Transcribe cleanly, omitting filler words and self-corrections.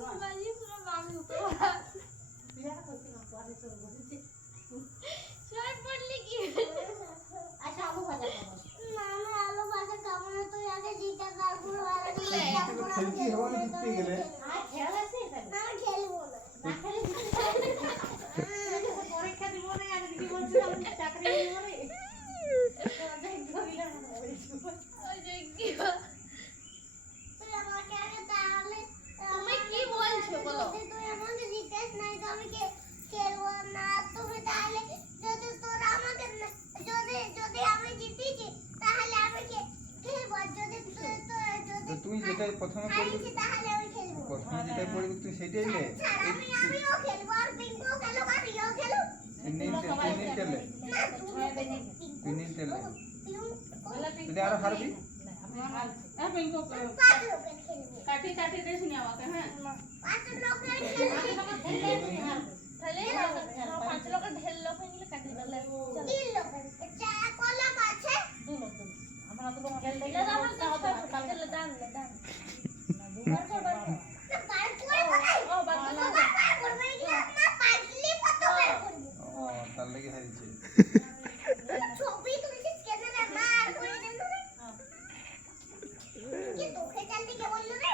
বাজি পুরো বাবু তো বিরাট করতে না পরে চলে বলেছে শর্ট পড়লি কি আচ্ছা আলু ভাজা খাবো না না আলু ভাজা খাবো না তুই আগে জিটা কাকুর আর খেলতে হবে জিততে গেলে আর খেলা আছে এখানে না খেলবো না না খেলে পরীক্ষা দিব না আর কি বলছিলাম চাকরি দিব না ওই যে কি তুই আমাকে আগে তাহলে তুমি কি বলছো বলো তুই আমাকে জিজ্ঞেস নাই তো আমি খেলবো না তুমি তাহলে যদি তোরা আমাকে যদি আমি জিতেছি তাহলে আমি খেলবো যদি তো তুই যেটা প্রথমে পড়বি তাহলে আমি খেলবো প্রথমে যেটা পড়বি তুই সেটাই নে আমিও খেলবো আর পিঙ্কু খেলো আর ইও খেলো তিন দিন খেলে না তিন দিন খেলে বলা তুই আরো হারবি হ্যাঁ পিঙ্কু পাঁচ লোকের খেলবো কাটি কাটি দেশ নি আমাকে হ্যাঁ পাঁচ লোকের খেলবো তাহলে পাঁচ লোকের ঢের লোক নিলে কাটি দিলে তিন লোকের চা কলা আছে দু লোক আমরা তো খেল দিলে দেখলে আমার কাছে দান দুবার করবার না বার করবো না ও বার বার করবো না পাঁচলি কত বার করবো ও তার লাগি হারিয়েছে ছবি তুলছিস কেন রে মার করে দেন না কি তোকে চাল দিকে বললো রে